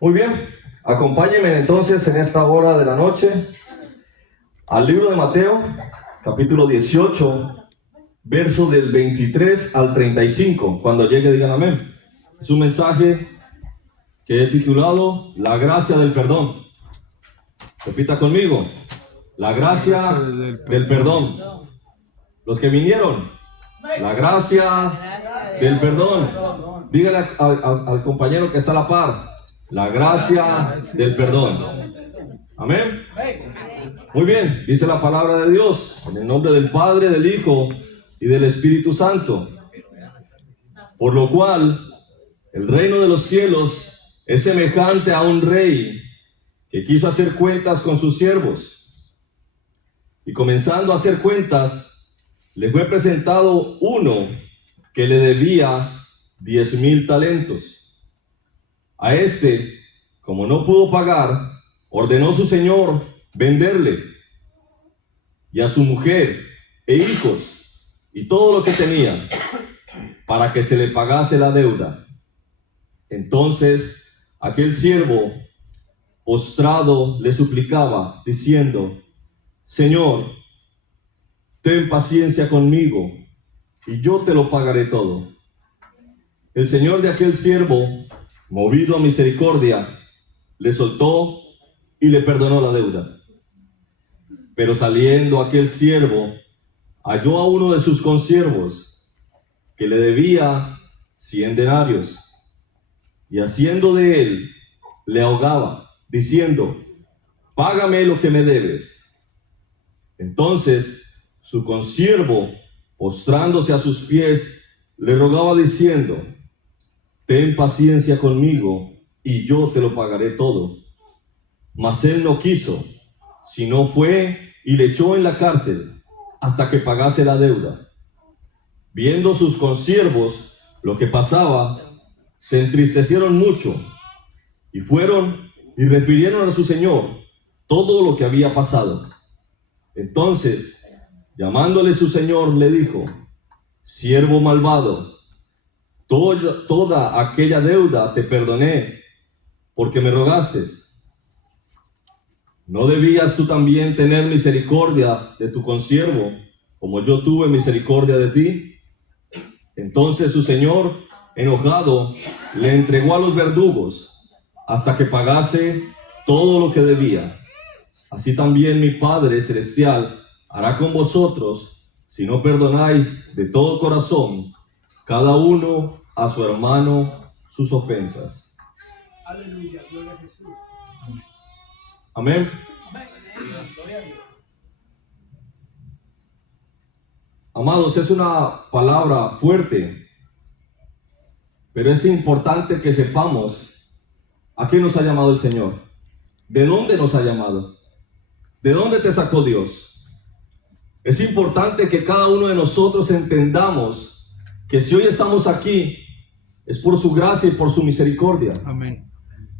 Muy bien, acompáñenme entonces en esta hora de la noche al libro de Mateo, capítulo 18, verso del 23 al 35. Cuando llegue digan amén. Es un mensaje que he titulado La gracia del perdón. Repita conmigo, la gracia del perdón. Los que vinieron, la gracia del perdón. Dígale al compañero que está a la par, la gracia del perdón. Amén. Muy bien, dice la palabra de Dios, en el nombre del Padre, del Hijo y del Espíritu Santo. Por lo cual, el reino de los cielos es semejante a un rey que quiso hacer cuentas con sus siervos. Y comenzando a hacer cuentas, le fue presentado uno que le debía 10,000 talentos. A este, como no pudo pagar, ordenó su señor venderle, y a su mujer e hijos y todo lo que tenía, para que se le pagase la deuda. Entonces aquel siervo, postrado, le suplicaba, diciendo: Señor, ten paciencia conmigo, y yo te lo pagaré todo. El señor de aquel siervo, movido a misericordia, le soltó y le perdonó la deuda. Pero saliendo aquel siervo, halló a uno de sus consiervos, que le debía 100 denarios, y haciendo de él, le ahogaba, diciendo: Págame lo que me debes. Entonces su consiervo, postrándose a sus pies, le rogaba diciendo: Ten paciencia conmigo, y yo te lo pagaré todo. Mas él no quiso, sino fue y le echó en la cárcel hasta que pagase la deuda. Viendo sus consiervos lo que pasaba, se entristecieron mucho, y fueron y refirieron a su señor todo lo que había pasado. Entonces, llamándole su señor, le dijo: Siervo malvado, toda aquella deuda te perdoné, porque me rogaste. ¿No debías tú también tener misericordia de tu consiervo, como yo tuve misericordia de ti? Entonces su señor, enojado, le entregó a los verdugos hasta que pagase todo lo que debía. Así también mi Padre Celestial hará con vosotros, si no perdonáis de todo corazón cada uno a su hermano sus ofensas. Aleluya, gloria a Jesús. Amén. Amén. Gloria a Dios. Amados, es una palabra fuerte, pero es importante que sepamos a qué nos ha llamado el Señor. ¿De dónde nos ha llamado? ¿De dónde te sacó Dios? Es importante que cada uno de nosotros entendamos que si hoy estamos aquí es por su gracia y por su misericordia. Amén.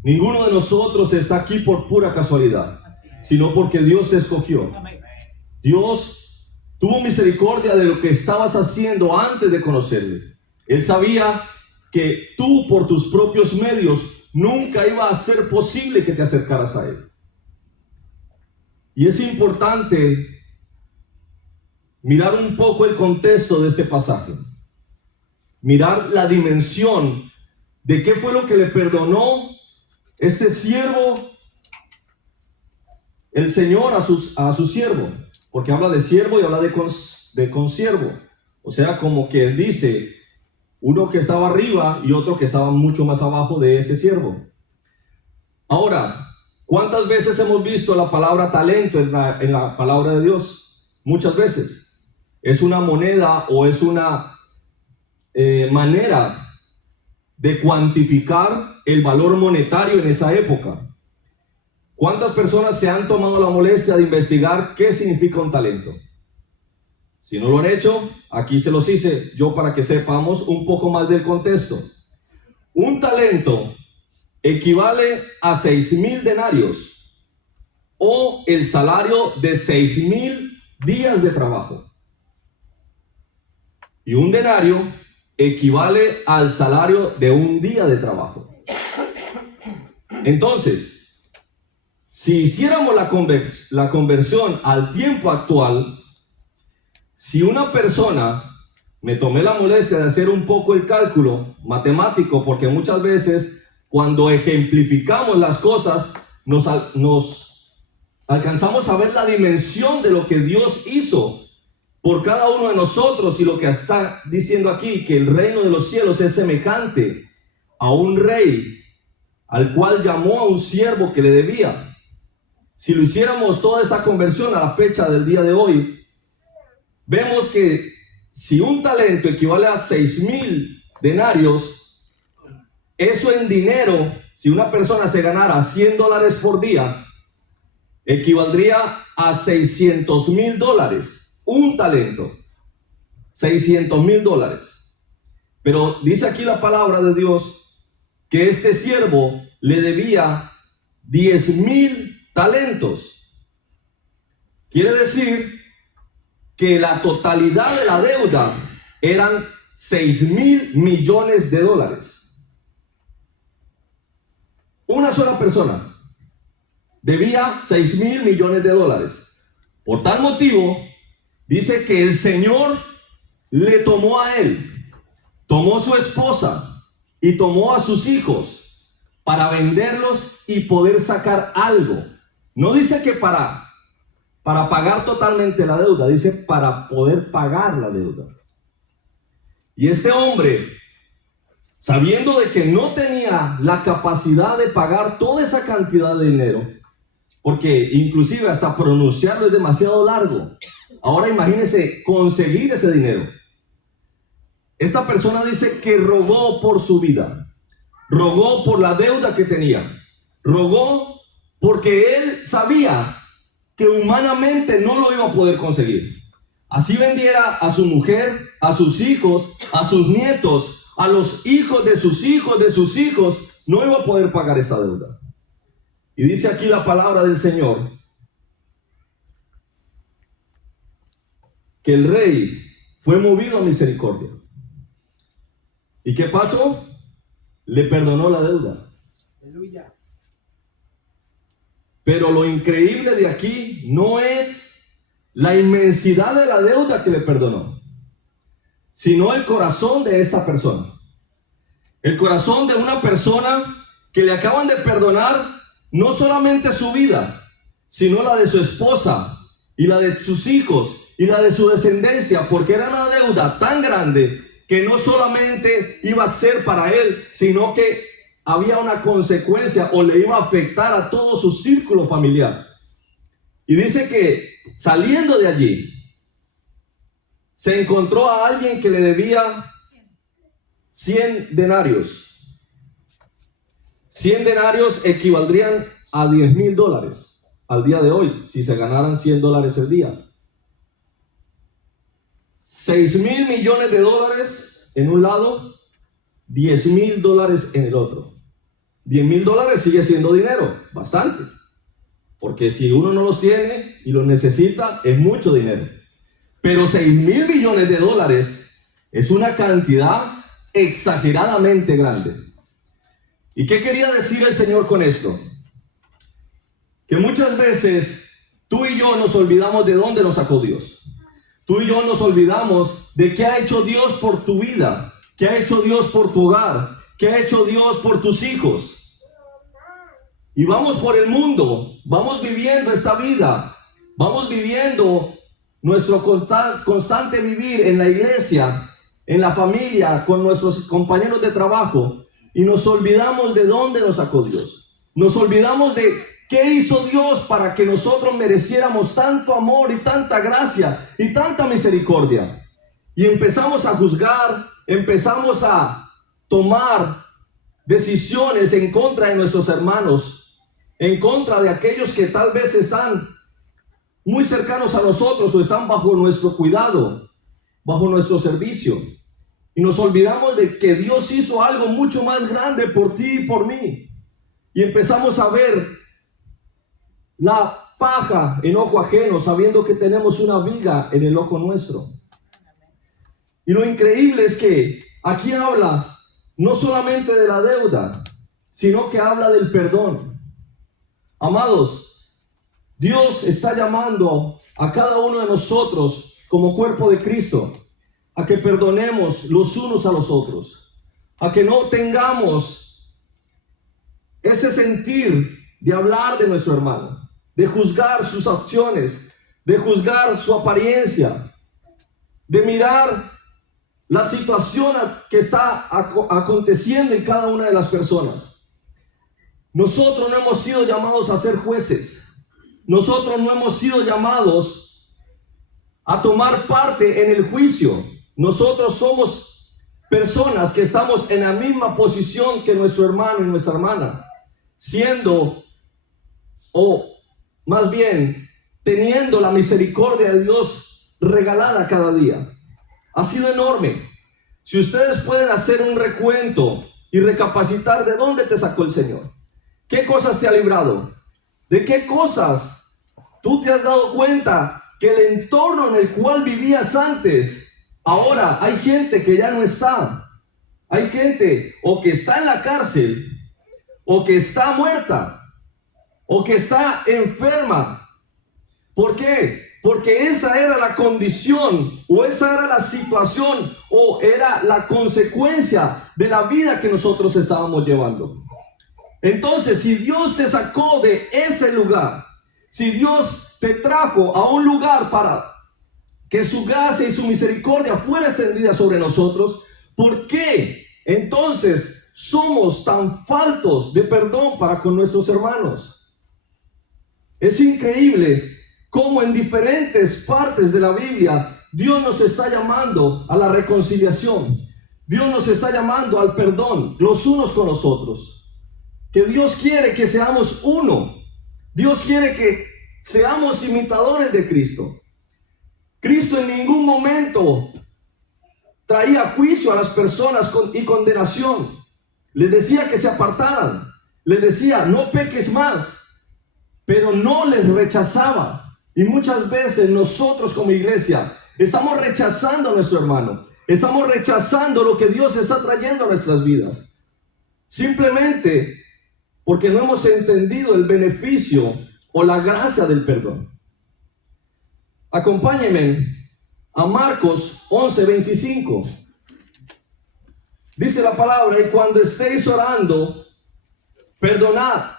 Ninguno de nosotros está aquí por pura casualidad, sino porque Dios te escogió. Amén. Dios tuvo misericordia de lo que estabas haciendo antes de conocerle. Él sabía que tú por tus propios medios nunca iba a ser posible que te acercaras a Él. Y es importante mirar un poco el contexto de este pasaje. Mirar la dimensión de qué fue lo que le perdonó este siervo, el Señor a su siervo. Porque habla de siervo y habla de consiervo. O sea, como que dice uno que estaba arriba y otro que estaba mucho más abajo de ese siervo. Ahora, ¿cuántas veces hemos visto la palabra talento en la palabra de Dios? Muchas veces. Es una moneda o es una manera de cuantificar el valor monetario en esa época. ¿Cuántas personas se han tomado la molestia de investigar qué significa un talento? Si no lo han hecho, aquí se los hice yo para que sepamos un poco más del contexto. Un talento equivale a 6,000 denarios o el salario de 6,000 días de trabajo. Y un denario equivale al salario de un día de trabajo. Entonces, si hiciéramos la conversión al tiempo actual, si una persona, me tomé la molestia de hacer un poco el cálculo matemático, porque muchas veces cuando ejemplificamos las cosas, nos alcanzamos a ver la dimensión de lo que Dios hizo por cada uno de nosotros, y lo que está diciendo aquí, que el reino de los cielos es semejante a un rey al cual llamó a un siervo que le debía. Si lo hiciéramos toda esta conversión a la fecha del día de hoy, vemos que si un talento equivale a 6,000 denarios, eso en dinero, si una persona se ganara $100 por día, equivaldría a $600,000. Un talento, $600,000. Pero dice aquí la palabra de Dios que este siervo le debía 10,000 talentos. Quiere decir que la totalidad de la deuda eran $6,000 millones. Una sola persona debía $6,000 millones. Por tal motivo, dice que el Señor le tomó a él, tomó su esposa y tomó a sus hijos para venderlos y poder sacar algo. No dice que para pagar totalmente la deuda, dice para poder pagar la deuda. Y este hombre, sabiendo de que no tenía la capacidad de pagar toda esa cantidad de dinero, porque inclusive hasta pronunciarlo es demasiado largo, ahora imagínese conseguir ese dinero. Esta persona dice que rogó por su vida, rogó por la deuda que tenía, rogó porque él sabía que humanamente no lo iba a poder conseguir. Así vendiera a su mujer, a sus hijos, a sus nietos, a los hijos de sus hijos, no iba a poder pagar esa deuda. Y dice aquí la palabra del Señor que el rey fue movido a misericordia. ¿Y qué pasó? Le perdonó la deuda. Aleluya. Pero lo increíble de aquí no es la inmensidad de la deuda que le perdonó, sino el corazón de esta persona. El corazón de una persona que le acaban de perdonar no solamente su vida, sino la de su esposa y la de sus hijos y la de su descendencia, porque era una deuda tan grande que no solamente iba a ser para él, sino que había una consecuencia o le iba a afectar a todo su círculo familiar. Y dice que saliendo de allí, se encontró a alguien que le debía 100 denarios. 100 denarios equivaldrían a $10,000 al día de hoy, si se ganaran $100 el día. 6,000 millones de dólares en un lado, $10,000 en el otro. $10,000 sigue siendo dinero, bastante. Porque si uno no los tiene y los necesita, es mucho dinero. Pero 6,000 millones de dólares es una cantidad exageradamente grande. ¿Y qué quería decir el Señor con esto? Que muchas veces tú y yo nos olvidamos de dónde nos sacó Dios. Tú y yo nos olvidamos de qué ha hecho Dios por tu vida, qué ha hecho Dios por tu hogar, qué ha hecho Dios por tus hijos. Y vamos por el mundo, vamos viviendo esta vida, vamos viviendo nuestro constante vivir en la iglesia, en la familia, con nuestros compañeros de trabajo, y nos olvidamos de dónde nos sacó Dios. Nos olvidamos de qué hizo Dios para que nosotros mereciéramos tanto amor y tanta gracia y tanta misericordia. Y empezamos a juzgar, empezamos a tomar decisiones en contra de nuestros hermanos, en contra de aquellos que tal vez están muy cercanos a nosotros o están bajo nuestro cuidado, bajo nuestro servicio. Y nos olvidamos de que Dios hizo algo mucho más grande por ti y por mí. Y empezamos a ver la paja en ojo ajeno, sabiendo que tenemos una viga en el ojo nuestro. Y lo increíble es que aquí habla no solamente de la deuda, sino que habla del perdón. Amados, Dios está llamando a cada uno de nosotros como cuerpo de Cristo a que perdonemos los unos a los otros, a que no tengamos ese sentir de hablar de nuestro hermano, de juzgar sus acciones, de juzgar su apariencia, de mirar la situación que está aconteciendo en cada una de las personas. Nosotros no hemos sido llamados a ser jueces. Nosotros no hemos sido llamados a tomar parte en el juicio. Nosotros somos personas que estamos en la misma posición que nuestro hermano y nuestra hermana, siendo, o más bien, teniendo la misericordia de Dios regalada cada día. Ha sido enorme. Si ustedes pueden hacer un recuento y recapacitar de dónde te sacó el Señor, qué cosas te ha librado, de qué cosas tú te has dado cuenta que el entorno en el cual vivías antes, ahora hay gente que ya no está. Hay gente o que está en la cárcel, o que está muerta, o que está enferma. ¿Por qué? Porque esa era la condición, o esa era la situación, o era la consecuencia de la vida que nosotros estábamos llevando. Entonces, si Dios te sacó de ese lugar, si Dios te trajo a un lugar para que su gracia y su misericordia fuera extendida sobre nosotros, ¿por qué entonces somos tan faltos de perdón para con nuestros hermanos? Es increíble cómo en diferentes partes de la Biblia Dios nos está llamando a la reconciliación. Dios nos está llamando al perdón los unos con los otros. Que Dios quiere que seamos uno. Dios quiere que seamos imitadores de Cristo. Cristo en ningún momento traía juicio a las personas y condenación. Les decía que se apartaran. Les decía, no peques más. Pero no les rechazaba. Y muchas veces nosotros como iglesia estamos rechazando a nuestro hermano. Estamos rechazando lo que Dios está trayendo a nuestras vidas. Simplemente porque no hemos entendido el beneficio o la gracia del perdón. Acompáñenme a Marcos 11:25. Dice la palabra: y cuando estéis orando, perdonad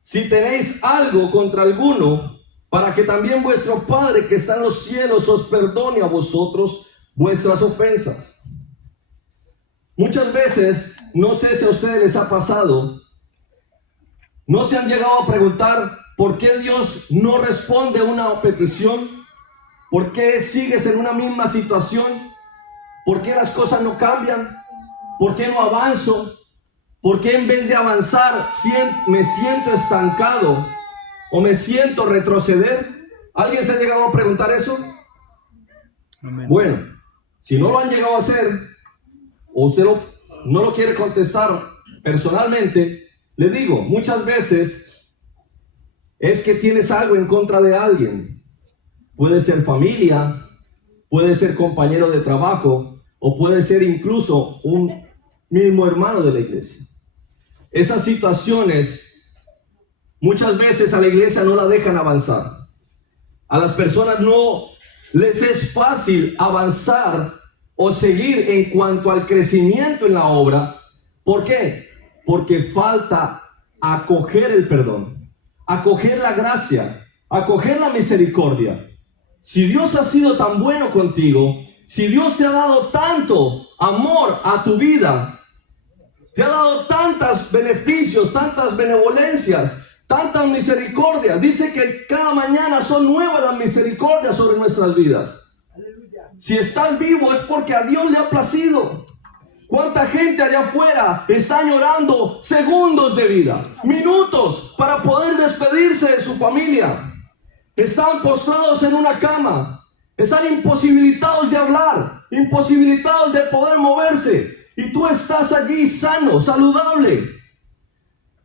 si tenéis algo contra alguno, para que también vuestro Padre que está en los cielos os perdone a vosotros vuestras ofensas. Muchas veces, no sé si a ustedes les ha pasado, no se han llegado a preguntar por qué Dios no responde a una petición, por qué sigues en una misma situación, por qué las cosas no cambian, por qué no avanzo, por qué en vez de avanzar me siento estancado o me siento retroceder. ¿Alguien se ha llegado a preguntar eso? Amén. Bueno, si no lo han llegado a hacer, o usted no lo quiere contestar personalmente, le digo, muchas veces es que tienes algo en contra de alguien. Puede ser familia, puede ser compañero de trabajo, o puede ser incluso un mismo hermano de la iglesia. Esas situaciones muchas veces a la iglesia no la dejan avanzar. A las personas no les es fácil avanzar o seguir en cuanto al crecimiento en la obra. ¿Por qué? Porque falta acoger el perdón, acoger la gracia, acoger la misericordia. Si Dios ha sido tan bueno contigo, si Dios te ha dado tanto amor a tu vida, te ha dado tantos beneficios, tantas benevolencias, tantas misericordias. Dice que cada mañana son nuevas las misericordias sobre nuestras vidas. Si estás vivo es porque a Dios le ha placido. ¿Cuánta gente allá afuera está añorando segundos de vida, minutos para poder despedirse de su familia? Están postrados en una cama, están imposibilitados de hablar, imposibilitados de poder moverse, y tú estás allí sano, saludable,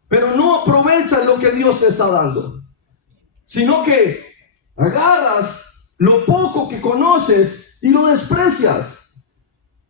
pero no aprovechas lo que Dios te está dando, sino que agarras lo poco que conoces y lo desprecias.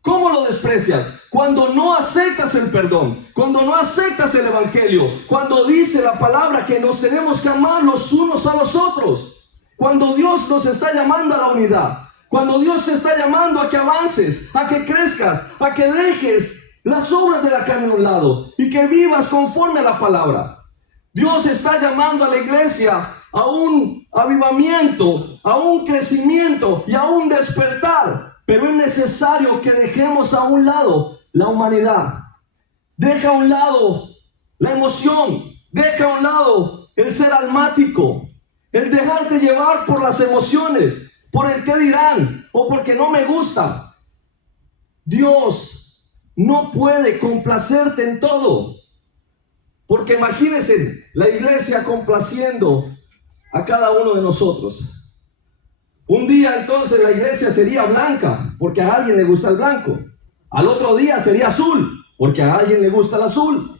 ¿Cómo lo desprecias? Cuando no aceptas el perdón, cuando no aceptas el evangelio, cuando dice la palabra que nos tenemos que amar los unos a los otros, cuando Dios nos está llamando a la unidad, cuando Dios te está llamando a que avances, a que crezcas, a que dejes las obras de la carne a un lado y que vivas conforme a la palabra. Dios está llamando a la iglesia a un avivamiento, a un crecimiento y a un despertar. Pero es necesario que dejemos a un lado la humanidad. Deja a un lado la emoción. Deja a un lado el ser almático. El dejarte llevar por las emociones, por el qué dirán o porque no me gusta. Dios no puede complacerte en todo. Porque imagínense la iglesia complaciendo a cada uno de nosotros. Un día entonces la iglesia sería blanca, porque a alguien le gusta el blanco. Al otro día sería azul, porque a alguien le gusta el azul.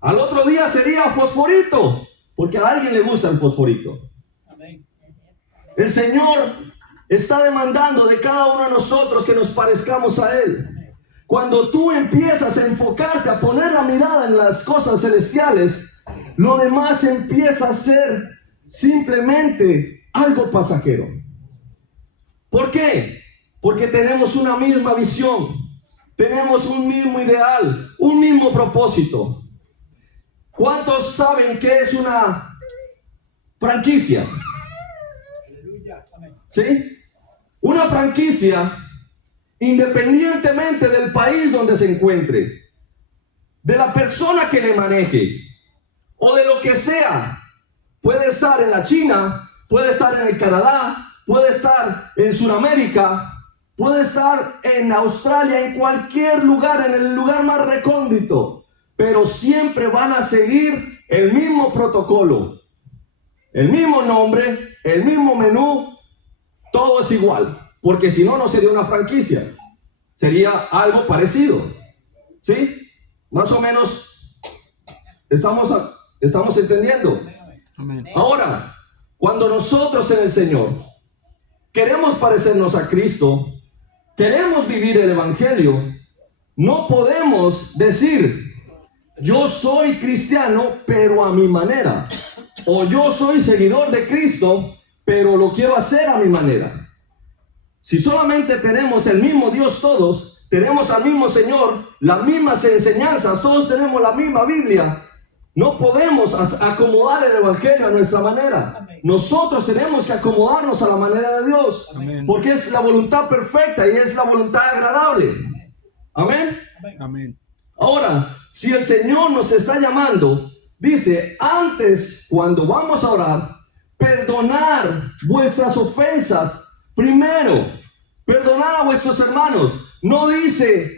Al otro día sería fosforito, porque a alguien le gusta el fosforito. El Señor está demandando de cada uno de nosotros que nos parezcamos a Él. Cuando tú empiezas a enfocarte, a poner la mirada en las cosas celestiales, lo demás empieza a ser simplemente algo pasajero. ¿Por qué? Porque tenemos una misma visión, tenemos un mismo ideal, un mismo propósito. ¿Cuántos saben qué es una franquicia? ¿Sí? Una franquicia, independientemente del país donde se encuentre, de la persona que le maneje o de lo que sea, puede estar en la China, puede estar en el Canadá, puede estar en Sudamérica, puede estar en Australia, en cualquier lugar, en el lugar más recóndito, pero siempre van a seguir el mismo protocolo, el mismo nombre, el mismo menú, todo es igual. Porque si no, no sería una franquicia. Sería algo parecido. ¿Sí? Más o menos estamos entendiendo. Amén. Ahora, cuando nosotros en el Señor queremos parecernos a Cristo, queremos vivir el Evangelio, no podemos decir, yo soy cristiano, pero a mi manera. O yo soy seguidor de Cristo, pero lo quiero hacer a mi manera. Si solamente tenemos el mismo Dios todos, tenemos al mismo Señor, las mismas enseñanzas, todos tenemos la misma Biblia, no podemos acomodar el Evangelio a nuestra manera. Amén. Nosotros tenemos que acomodarnos a la manera de Dios. Amén. Porque es la voluntad perfecta y es la voluntad agradable. Amén. Amén. Ahora, si el Señor nos está llamando, dice, antes, cuando vamos a orar, perdonar vuestras ofensas. Primero, perdonar a vuestros hermanos. No dice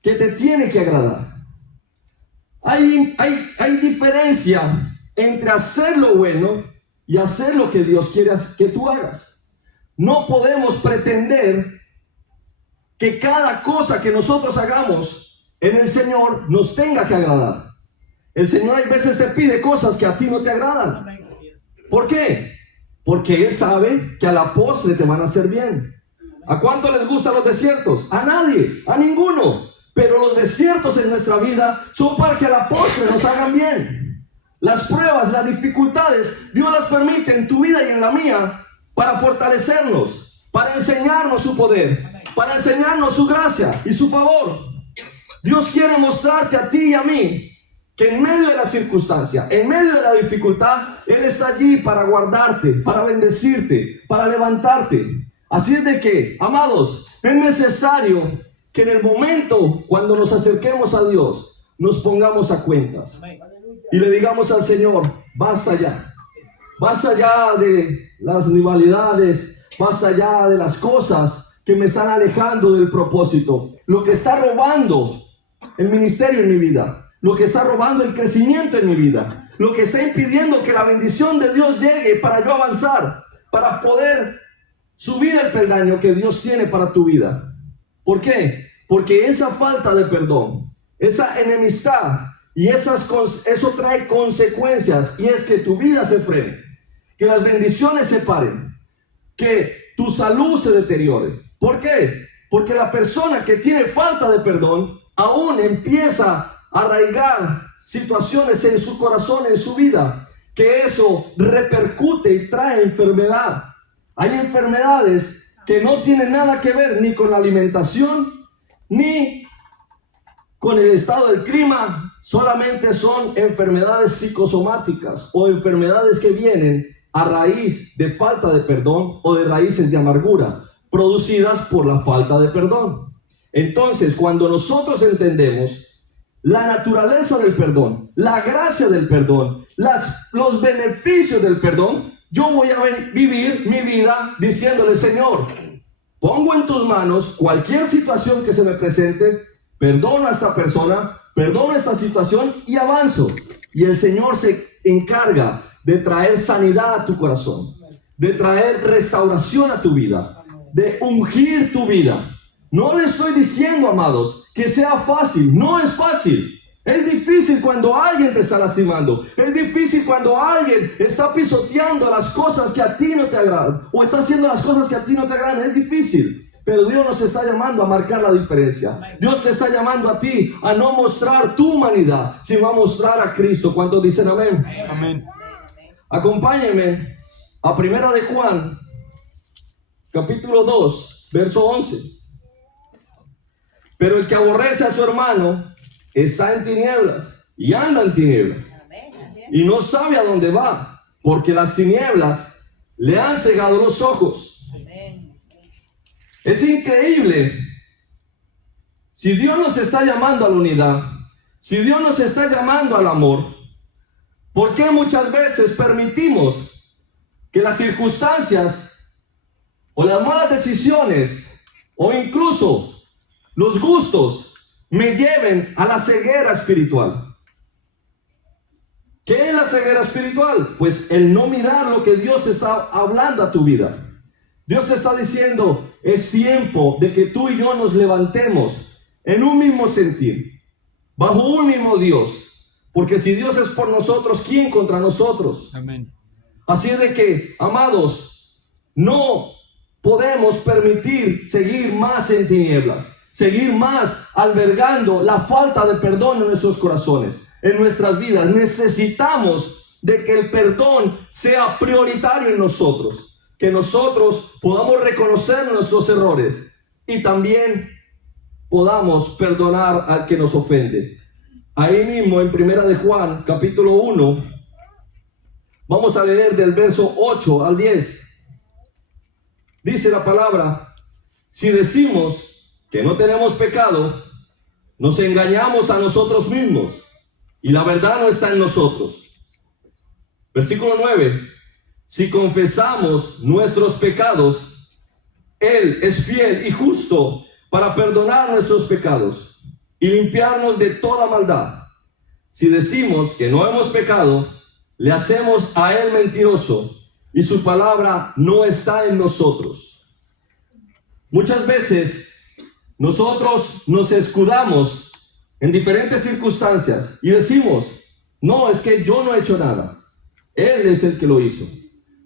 que te tiene que agradar. Hay diferencia entre hacer lo bueno y hacer lo que Dios quiere que tú hagas. No podemos pretender que cada cosa que nosotros hagamos en el Señor nos tenga que agradar. El Señor hay veces te pide cosas que a ti no te agradan. Amén, así es. ¿Por qué? Porque Él sabe que a la postre te van a hacer bien. ¿A cuánto les gustan los desiertos? A nadie, a ninguno. Pero los desiertos en nuestra vida son para que a la postre nos hagan bien. Las pruebas, las dificultades, Dios las permite en tu vida y en la mía para fortalecernos, para enseñarnos su poder, para enseñarnos su gracia y su favor. Dios quiere mostrarte a ti y a mí que en medio de la circunstancia, en medio de la dificultad, Él está allí para guardarte, para bendecirte, para levantarte. Así es de que, amados, es necesario que en el momento cuando nos acerquemos a Dios, nos pongamos a cuentas y le digamos al Señor, basta ya. Basta ya de las rivalidades, basta ya de las cosas que me están alejando del propósito. Lo que está robando el ministerio en mi vida, lo que está robando el crecimiento en mi vida, lo que está impidiendo que la bendición de Dios llegue para yo avanzar, para poder subir el peldaño que Dios tiene para tu vida. ¿Por qué? Porque esa falta de perdón, esa enemistad y eso trae consecuencias, y es que tu vida se frene, que las bendiciones se paren, que tu salud se deteriore. ¿Por qué? Porque la persona que tiene falta de perdón aún empieza a arraigar situaciones en su corazón, en su vida, que eso repercute y trae enfermedad. Hay enfermedades que no tienen nada que ver ni con la alimentación, ni con el estado del clima, solamente son enfermedades psicosomáticas o enfermedades que vienen a raíz de falta de perdón o de raíces de amargura, producidas por la falta de perdón. Entonces, cuando nosotros entendemos la naturaleza del perdón, la gracia del perdón, los beneficios del perdón, yo voy a vivir mi vida diciéndole: Señor, pongo en tus manos cualquier situación que se me presente, perdono a esta persona, perdono esta situación y avanzo. Y el Señor se encarga de traer sanidad a tu corazón, de traer restauración a tu vida, de ungir tu vida. No le estoy diciendo, amados, que sea fácil. No es fácil. Es difícil cuando alguien te está lastimando. Es difícil cuando alguien está pisoteando las cosas que a ti no te agradan, o está haciendo las cosas que a ti no te agradan. Es difícil. Pero Dios nos está llamando a marcar la diferencia. Dios te está llamando a ti a no mostrar tu humanidad, sino a mostrar a Cristo. ¿Cuántos dicen amén? Amén. Acompáñenme a 1 de Juan, capítulo 2, verso 11. Pero el que aborrece a su hermano está en tinieblas y anda en tinieblas y no sabe a dónde va, porque las tinieblas le han cegado los ojos. Es increíble. Si Dios nos está llamando a la unidad, si Dios nos está llamando al amor, ¿por qué muchas veces permitimos que las circunstancias o las malas decisiones o incluso los gustos me lleven a la ceguera espiritual? ¿Qué es la ceguera espiritual? Pues el no mirar lo que Dios está hablando a tu vida. Dios está diciendo: es tiempo de que tú y yo nos levantemos en un mismo sentir, bajo un mismo Dios. Porque si Dios es por nosotros, ¿quién contra nosotros? Amén. Así es de que, amados, no podemos permitir seguir más en tinieblas, seguir más albergando la falta de perdón en nuestros corazones, en nuestras vidas. Necesitamos de que el perdón sea prioritario en nosotros, que nosotros podamos reconocer nuestros errores y también podamos perdonar al que nos ofende. Ahí mismo en 1 de Juan, capítulo 1, vamos a leer del verso 8 al 10. Dice la palabra: si decimos que no tenemos pecado, nos engañamos a nosotros mismos y la verdad no está en nosotros. Versículo 9: si confesamos nuestros pecados, Él es fiel y justo para perdonar nuestros pecados y limpiarnos de toda maldad. Si decimos que no hemos pecado, le hacemos a Él mentiroso y su palabra no está en nosotros. Muchas veces nosotros nos escudamos en diferentes circunstancias y decimos: no, es que yo no he hecho nada, Él es el que lo hizo.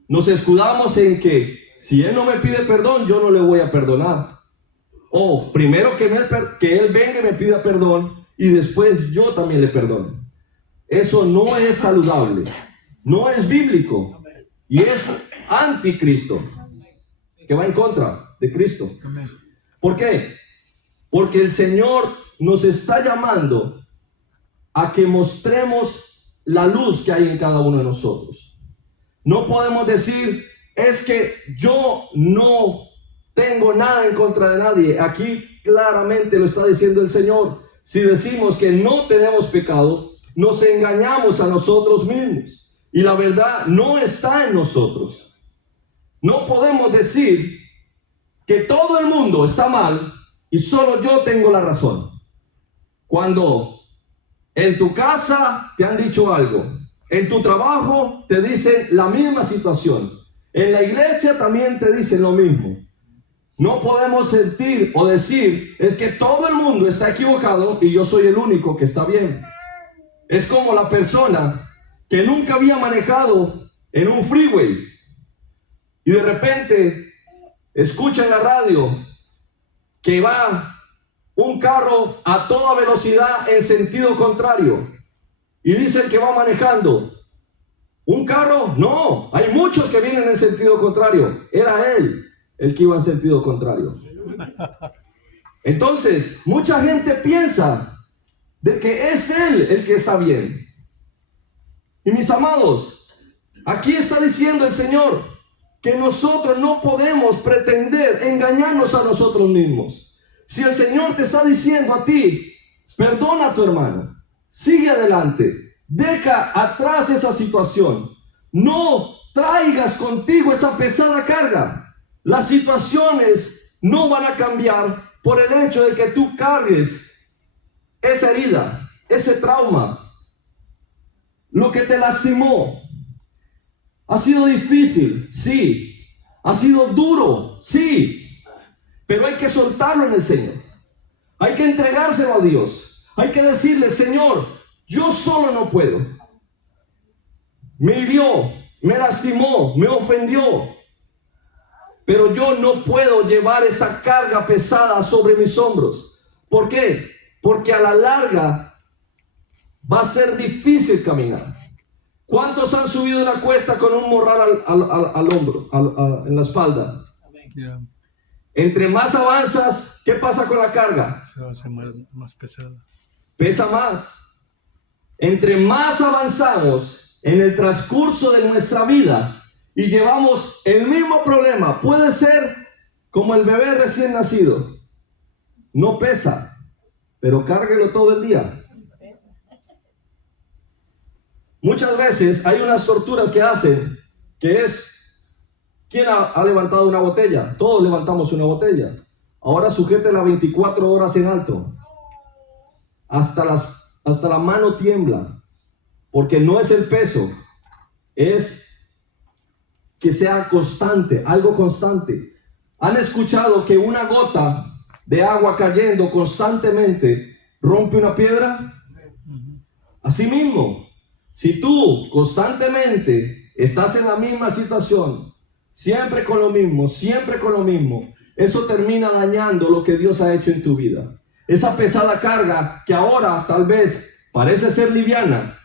Nos escudamos en que si Él no me pide perdón, yo no le voy a perdonar. O primero que Él venga y me pida perdón y después yo también le perdono. Eso no es saludable, no es bíblico y es anticristo, que va en contra de Cristo. ¿Por qué? Porque el Señor nos está llamando a que mostremos la luz que hay en cada uno de nosotros. No podemos decir: es que yo no tengo nada en contra de nadie. Aquí claramente lo está diciendo el Señor. Si decimos que no tenemos pecado, nos engañamos a nosotros mismos y la verdad no está en nosotros. No podemos decir que todo el mundo está mal y solo yo tengo la razón, cuando en tu casa te han dicho algo, en tu trabajo te dicen la misma situación, en la iglesia también te dicen lo mismo. No podemos sentir o decir: es que todo el mundo está equivocado y yo soy el único que está bien. Es como la persona que nunca había manejado en un freeway y de repente escucha en la radio que va un carro a toda velocidad en sentido contrario. Y dice el que va manejando, ¿un carro? No, hay muchos que vienen en sentido contrario. Era él el que iba en sentido contrario. Entonces, mucha gente piensa de que es él el que está bien. Y mis amados, aquí está diciendo el Señor que nosotros no podemos pretender engañarnos a nosotros mismos. Si el Señor te está diciendo a ti, perdona a tu hermano, sigue adelante, deja atrás esa situación, no traigas contigo esa pesada carga. Las situaciones no van a cambiar por el hecho de que tú cargues esa herida, ese trauma, lo que te lastimó. Ha sido difícil, sí. Ha sido duro, sí. Pero hay que soltarlo en el Señor. Hay que entregárselo a Dios. Hay que decirle, Señor, yo solo no puedo. Me hirió, me lastimó, me ofendió. Pero yo no puedo llevar esta carga pesada sobre mis hombros. ¿Por qué? Porque a la larga va a ser difícil caminar. ¿Cuántos han subido una cuesta con un morral al hombro, en la espalda? Yeah. Entre más avanzas, ¿qué pasa con la carga? Se va a hacer más pesada. Pesa más. Entre más avanzamos en el transcurso de nuestra vida y llevamos el mismo problema, puede ser como el bebé recién nacido. No pesa, pero cárguelo todo el día. Muchas veces hay unas torturas que hacen, que es, ¿quién ha levantado una botella? Todos levantamos una botella. Ahora sujétela 24 horas en alto. Hasta la mano tiembla, porque no es el peso, es que sea constante, algo constante. ¿Han escuchado que una gota de agua cayendo constantemente rompe una piedra? Así mismo, si tú constantemente estás en la misma situación, siempre con lo mismo, eso termina dañando lo que Dios ha hecho en tu vida. Esa pesada carga que ahora tal vez parece ser liviana,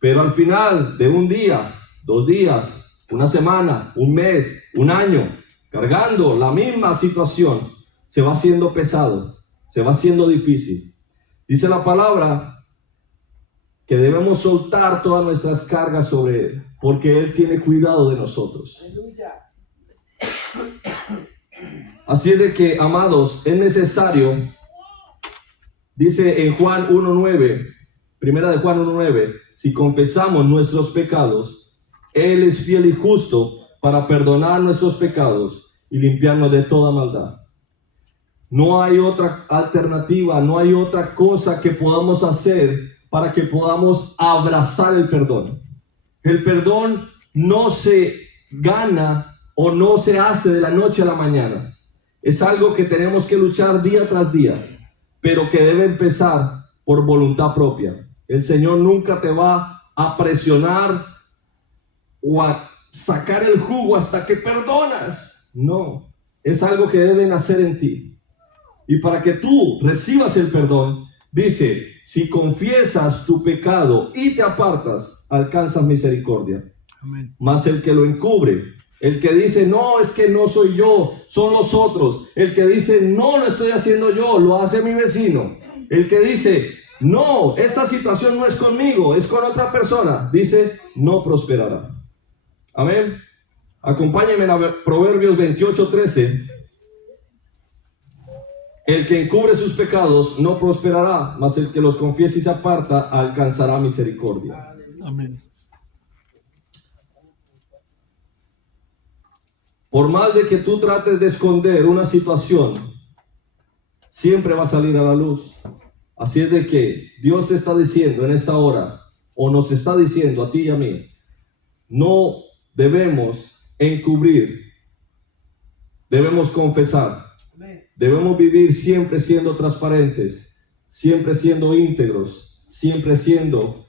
pero al final de un día, 2 días, una semana, un mes, un año, cargando la misma situación, se va haciendo pesado, se va haciendo difícil. Dice la palabra que debemos soltar todas nuestras cargas sobre Él, porque Él tiene cuidado de nosotros. Así es de que, amados, es necesario, dice en Juan 1:9, primera de Juan 1:9, si confesamos nuestros pecados, Él es fiel y justo para perdonar nuestros pecados y limpiarnos de toda maldad. No hay otra alternativa, no hay otra cosa que podamos hacer para que podamos abrazar el perdón. El perdón no se gana o no se hace de la noche a la mañana. Es algo que tenemos que luchar día tras día, pero que debe empezar por voluntad propia. El Señor nunca te va a presionar o a sacar el jugo hasta que perdonas. No, es algo que debe nacer en ti. Y para que tú recibas el perdón, dice, si confiesas tu pecado y te apartas, alcanzas misericordia. Amén. Mas el que lo encubre, el que dice, no, es que no soy yo, son los otros. El que dice, no, lo estoy haciendo yo, lo hace mi vecino. El que dice, no, esta situación no es conmigo, es con otra persona, dice, no prosperará. Amén. Acompáñenme a Proverbios 28:13. El que encubre sus pecados no prosperará, mas el que los confiesa y se aparta alcanzará misericordia. Amén. Por más de que tú trates de esconder una situación, siempre va a salir a la luz. Así es de que Dios te está diciendo en esta hora, o nos está diciendo a ti y a mí, no debemos encubrir, debemos confesar. Debemos vivir siempre siendo transparentes, siempre siendo íntegros, siempre siendo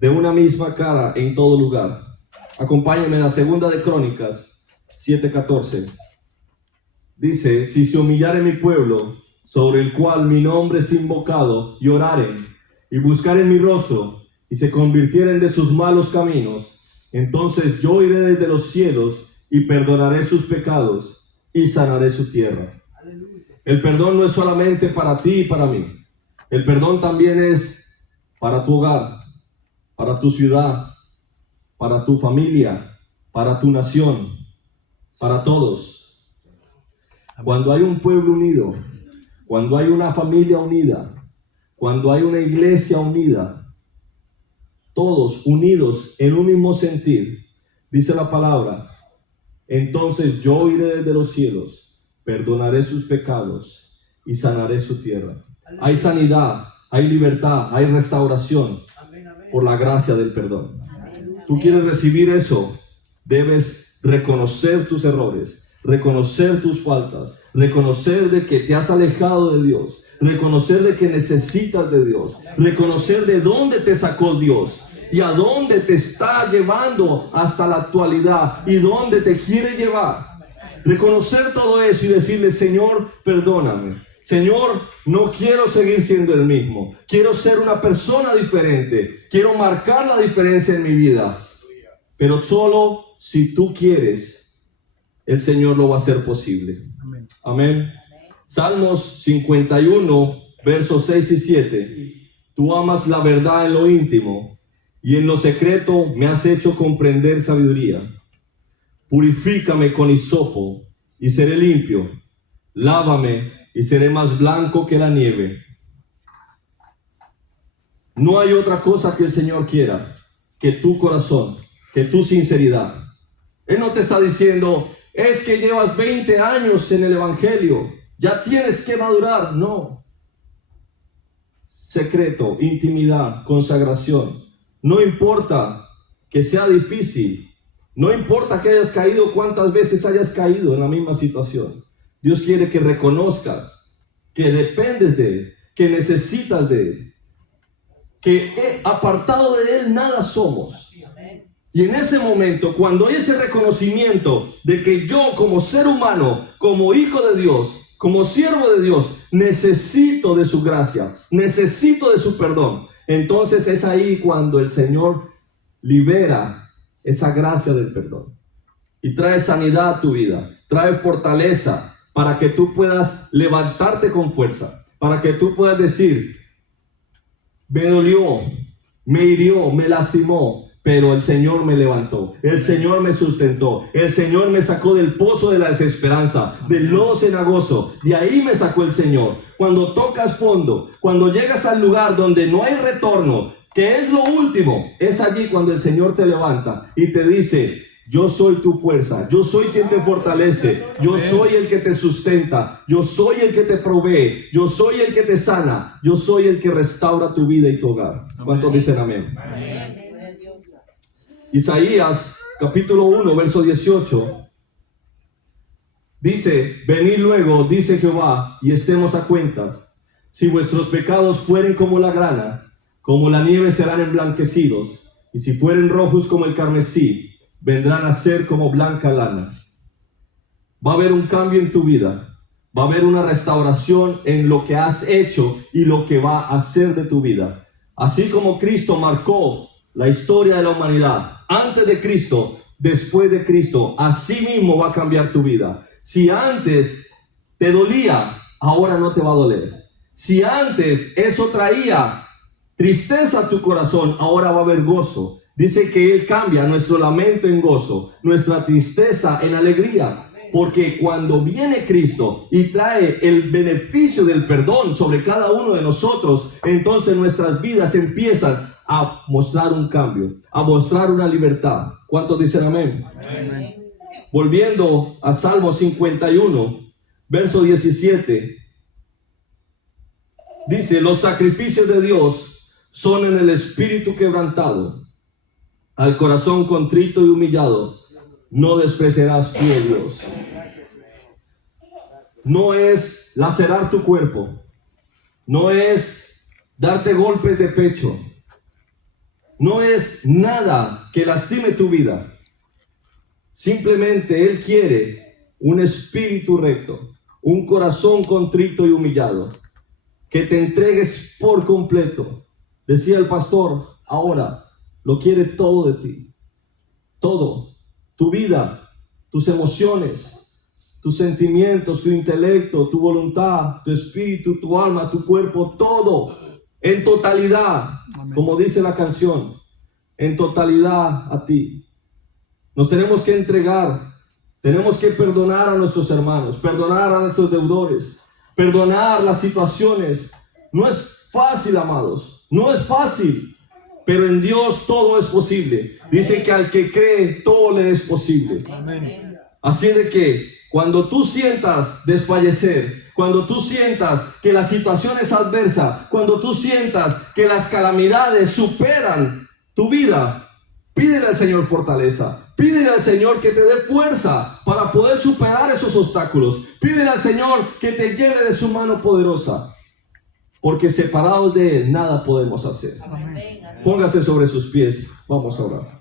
de una misma cara en todo lugar. Acompáñenme en la segunda de Crónicas 7:14. dice, si se humillare mi pueblo, sobre el cual mi nombre es invocado, y oraren, y buscaren mi rostro, y se convirtieren de sus malos caminos, entonces yo iré desde los cielos, y perdonaré sus pecados, y sanaré su tierra. El perdón no es solamente para ti y para mí. El perdón también es para tu hogar, para tu ciudad, para tu familia, para tu nación, para todos. Cuando hay un pueblo unido, cuando hay una familia unida, cuando hay una iglesia unida, todos unidos en un mismo sentir, dice la palabra, entonces yo iré desde los cielos, perdonaré sus pecados y sanaré su tierra. Hay sanidad, hay libertad, hay restauración por la gracia del perdón. Tú quieres recibir eso, debes reconocer tus errores, reconocer tus faltas, reconocer de que te has alejado de Dios, reconocer de que necesitas de Dios, reconocer de dónde te sacó Dios y a dónde te está llevando hasta la actualidad y dónde te quiere llevar. Reconocer todo eso y decirle, Señor, perdóname. Señor, no quiero seguir siendo el mismo. Quiero ser una persona diferente. Quiero marcar la diferencia en mi vida. Pero solo si tú quieres, el Señor lo va a hacer posible. Amén. Amén. Salmos 51, versos 6 y 7. Tú amas la verdad en lo íntimo y en lo secreto me has hecho comprender sabiduría. Purifícame con hisopo y seré limpio. Lávame y seré más blanco que la nieve. No hay otra cosa que el Señor quiera que tu corazón, que tu sinceridad. Él no te está diciendo, es que llevas 20 años en el Evangelio, ya tienes que madurar. No. Secreto, intimidad, consagración. No importa que sea difícil, no importa que hayas caído, cuántas veces hayas caído en la misma situación. Dios quiere que reconozcas que dependes de Él, que necesitas de Él, que apartado de Él nada somos. Y en ese momento, cuando hay ese reconocimiento de que yo como ser humano, como hijo de Dios, como siervo de Dios, necesito de su gracia, necesito de su perdón, entonces es ahí cuando el Señor libera esa gracia del perdón y trae sanidad a tu vida, trae fortaleza para que tú puedas levantarte con fuerza, para que tú puedas decir, me dolió, me hirió, me lastimó, pero el Señor me levantó, el Señor me sustentó, el Señor me sacó del pozo de la desesperanza, del lodo cenagoso, de ahí me sacó el Señor. Cuando tocas fondo, cuando llegas al lugar donde no hay retorno, que es lo último, es allí cuando el Señor te levanta y te dice, yo soy tu fuerza, yo soy quien te fortalece, yo soy el que te sustenta, yo soy el que te provee, yo soy el que te sana, yo soy el que restaura tu vida y tu hogar. ¿Cuántos dicen amén? Amén. Isaías capítulo 1 verso 18 dice, venid luego, dice Jehová, y estemos a cuentas. Si vuestros pecados fueren como la grana, como la nieve serán emblanquecidos, y si fueren rojos como el carmesí, vendrán a ser como blanca lana. Va a haber un cambio en tu vida, va a haber una restauración en lo que has hecho y lo que va a hacer de tu vida. Así como Cristo marcó la historia de la humanidad, antes de Cristo, después de Cristo, así mismo va a cambiar tu vida. Si antes te dolía, ahora no te va a doler. Si antes eso traía tristeza a tu corazón, ahora va a haber gozo. Dice que Él cambia nuestro lamento en gozo, nuestra tristeza en alegría. Porque cuando viene Cristo y trae el beneficio del perdón sobre cada uno de nosotros, entonces nuestras vidas empiezan a mostrar un cambio, a mostrar una libertad. ¿Cuántos dicen amén? Amén. Volviendo a Salmo 51, verso 17, dice, los sacrificios de Dios son en el espíritu quebrantado, al corazón contrito y humillado, no despreciarás tú, oh Dios. No es lacerar tu cuerpo, no es darte golpes de pecho, no es nada que lastime tu vida. Simplemente Él quiere un espíritu recto, un corazón contrito y humillado, que te entregues por completo. Decía el pastor, ahora lo quiere todo de ti, todo, tu vida, tus emociones, tus sentimientos, tu intelecto, tu voluntad, tu espíritu, tu alma, tu cuerpo, todo, en totalidad, Amén. como dice la canción, en totalidad a ti. Nos tenemos que entregar, tenemos que perdonar a nuestros hermanos, perdonar a nuestros deudores, perdonar las situaciones. No es fácil, amados, no es fácil, pero en Dios todo es posible. Dice que al que cree, todo le es posible. Amén. Así de que cuando tú sientas desfallecer, cuando tú sientas que la situación es adversa, cuando tú sientas que las calamidades superan tu vida, pídele al Señor fortaleza, pídele al Señor que te dé fuerza para poder superar esos obstáculos, pídele al Señor que te lleve de su mano poderosa, porque separados de Él nada podemos hacer. Amén. Póngase sobre sus pies, vamos a orar.